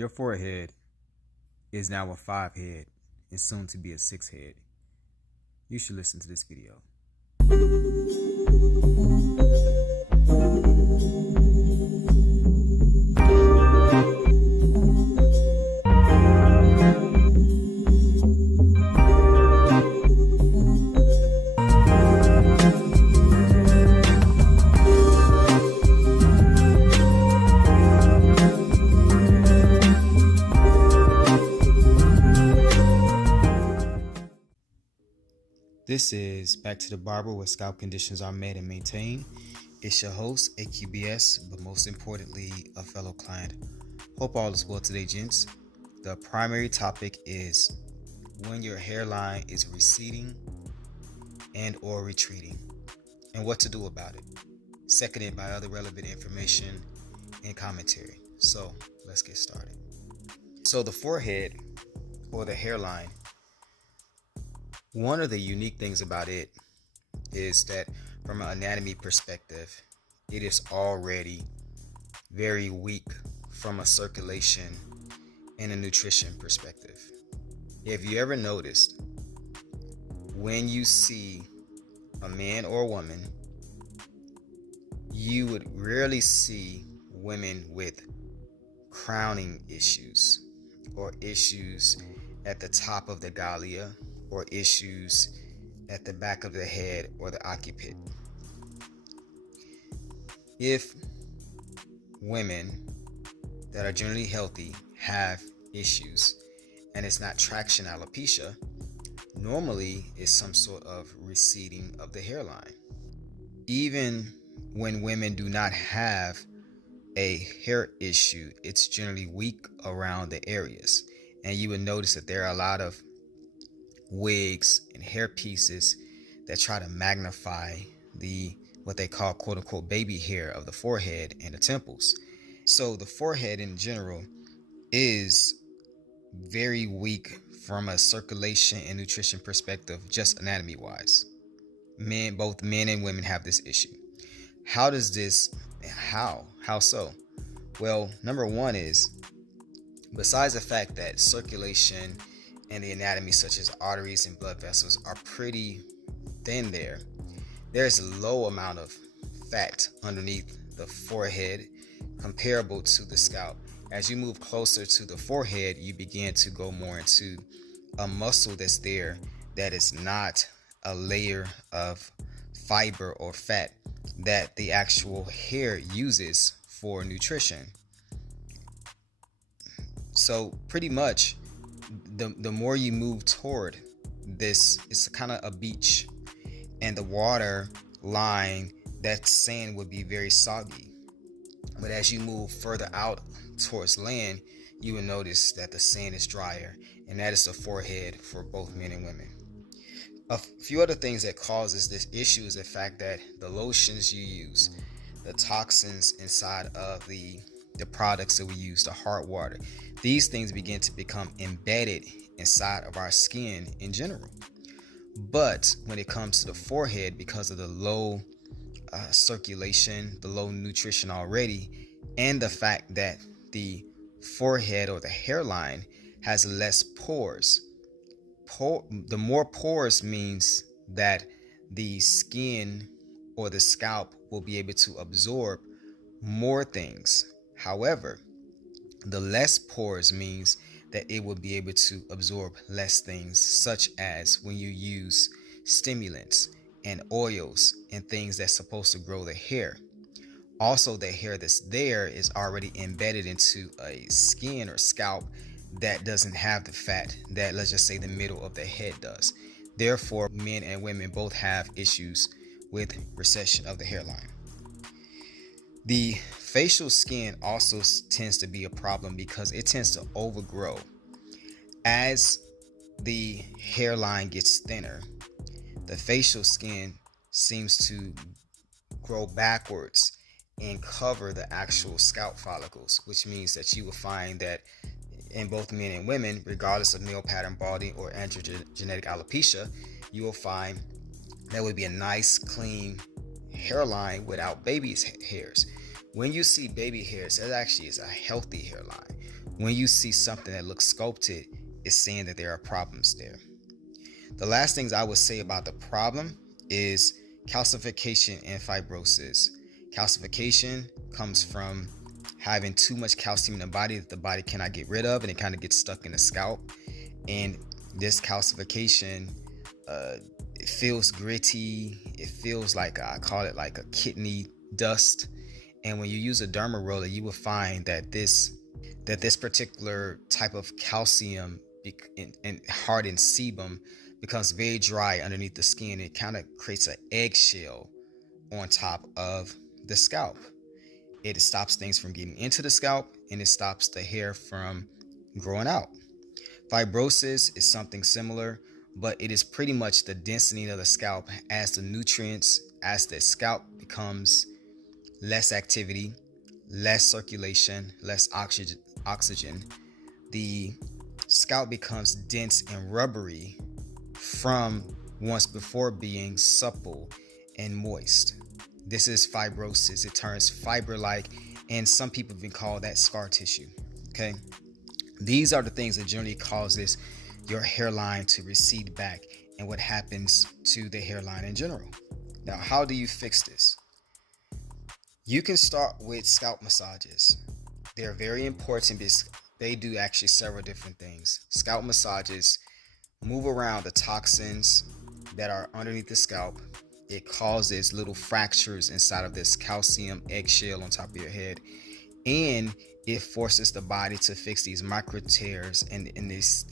your forehead is now a 5 head and soon to be a 6 head, you should listen to this video. This is Back to the Barber, where scalp conditions are made and maintained. It's your host, AQBS, but most importantly, a fellow client. Hope all is well today, gents. The primary topic is when your hairline is receding and or retreating, and what to do about it, seconded by other relevant information and commentary. So let's get started. So the forehead or the hairline, one of the unique things about it is that from an anatomy perspective, it is already very weak from a circulation and a nutrition perspective. If you ever noticed, when you see a man or a woman, you would rarely see women with crowning issues or issues at the top of the gallia or issues at the back of the head or the occiput. If women that are generally healthy have issues and it's not traction alopecia, normally it's some sort of receding of the hairline. Even when women do not have a hair issue, it's generally weak around the areas. And you would notice that there are a lot of wigs and hair pieces that try to magnify the what they call quote unquote baby hair of the forehead and the temples. So the forehead in general is very weak from a circulation and nutrition perspective, just anatomy wise. Both men and women have this issue. How so? Well, number one is, besides the fact that circulation and the anatomy, such as arteries and blood vessels, are pretty thin there's a low amount of fat underneath the forehead comparable to the scalp. As you move closer to the forehead, you begin to go more into a muscle that's there that is not a layer of fiber or fat that the actual hair uses for nutrition. So pretty much the more you move toward this, it's kind of a beach, and the water line, that sand would be very soggy. But as you move further out towards land, you will notice that the sand is drier, and that is the forehead for both men and women. A few other things that causes this issue is the fact that the lotions you use, the toxins inside of the products that we use, the hard water, these things begin to become embedded inside of our skin in general. But when it comes to the forehead, because of the low circulation, the low nutrition already, and the fact that the forehead or the hairline has less pores, the more pores means that the skin or the scalp will be able to absorb more things. However, the less pores means that it will be able to absorb less things, such as when you use stimulants and oils and things that's supposed to grow the hair. Also, the hair that's there is already embedded into a skin or scalp that doesn't have the fat that, let's just say, the middle of the head does. Therefore, men and women both have issues with recession of the hairline. The facial skin also tends to be a problem because it tends to overgrow. As the hairline gets thinner, the facial skin seems to grow backwards and cover the actual scalp follicles, which means that you will find that in both men and women, regardless of male pattern balding or androgenetic alopecia, you will find that would be a nice, clean hairline without baby's hairs. When you see baby hairs, that actually is a healthy hairline. When you see something that looks sculpted, it's saying that there are problems there. The last things I would say about the problem is calcification and fibrosis. Calcification comes from having too much calcium in the body that the body cannot get rid of, and it kind of gets stuck in the scalp. And this calcification, it feels gritty. It feels like, I call it like a kidney dust. And when you use a derma roller, you will find that this particular type of calcium and hardened sebum becomes very dry underneath the skin. It kind of creates an eggshell on top of the scalp. It stops things from getting into the scalp, and it stops the hair from growing out. Fibrosis is something similar, but it is pretty much the density of the scalp as the nutrients, as the scalp becomes less activity, less circulation, less oxygen. The scalp becomes dense and rubbery from once before being supple and moist. This is fibrosis. It turns fiber-like, and some people even call that scar tissue. Okay, these are the things that generally causes your hairline to recede back, and what happens to the hairline in general. Now, how do you fix this? You can start with scalp massages. They're very important because they do actually several different things. Scalp massages move around the toxins that are underneath the scalp. It causes little fractures inside of this calcium eggshell on top of your head, and it forces the body to fix these micro tears and these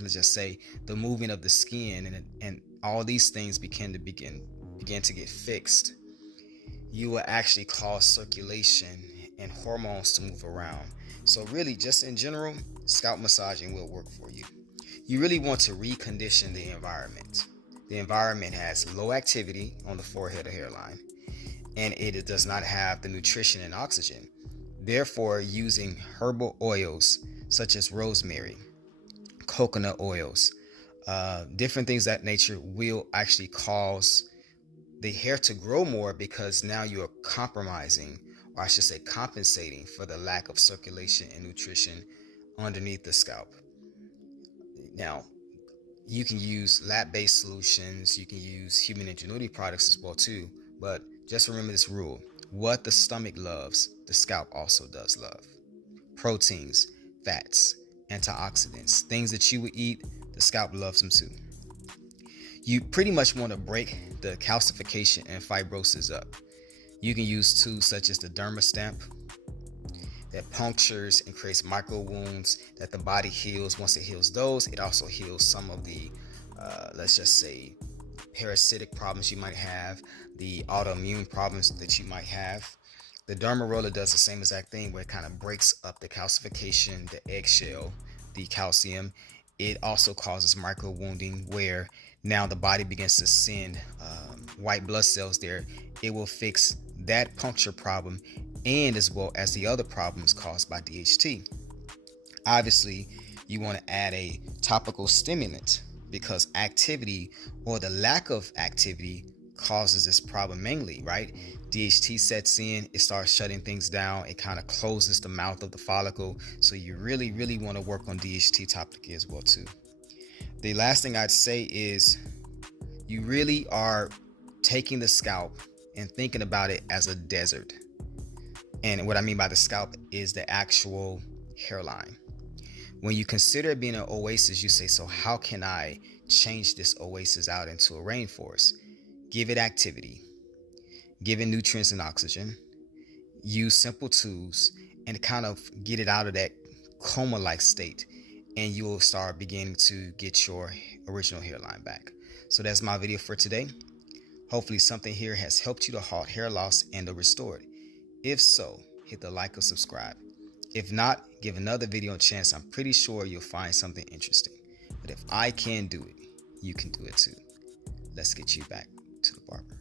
let's just say the moving of the skin, and all these things begin to get fixed. You will actually cause circulation and hormones to move around. So really, just in general, scalp massaging will work for you. You really want to recondition the environment. The environment has low activity on the forehead or hairline, and it does not have the nutrition and oxygen. Therefore, using herbal oils such as rosemary, coconut oils, different things of that nature will actually cause the hair to grow more, because now you are compromising, or I should say compensating, for the lack of circulation and nutrition underneath the scalp. Now, you can use lab-based solutions, you can use human ingenuity products as well too, but just remember this rule: what the stomach loves, the scalp also does love. Proteins, fats, antioxidants, things that you would eat, the scalp loves them too. You pretty much want to break the calcification and fibrosis up. You can use tools such as the derma stamp that punctures and creates micro wounds that the body heals. Once it heals those, it also heals some of the, let's just say, parasitic problems you might have, the autoimmune problems that you might have. The derma roller does the same exact thing, where it kind of breaks up the calcification, the eggshell, the calcium. It also causes micro wounding, where now the body begins to send white blood cells there. It will fix that puncture problem, and as well as the other problems caused by DHT. Obviously, you want to add a topical stimulant, because activity or the lack of activity causes this problem mainly, right? DHT sets in, it starts shutting things down, it kind of closes the mouth of the follicle. So you really want to work on DHT topically as well too. The last thing I'd say is you really are taking the scalp and thinking about it as a desert. And what I mean by the scalp is the actual hairline. When you consider it being an oasis, you say, so how can I change this oasis out into a rainforest? Give it activity, give it nutrients and oxygen, use simple tools, and kind of get it out of that coma-like state, and you will start beginning to get your original hairline back. So that's my video for today. Hopefully something here has helped you to halt hair loss and to restore it. If so, hit the like or subscribe. If not, give another video a chance. I'm pretty sure you'll find something interesting. But if I can do it, you can do it too. Let's get you back to the barber.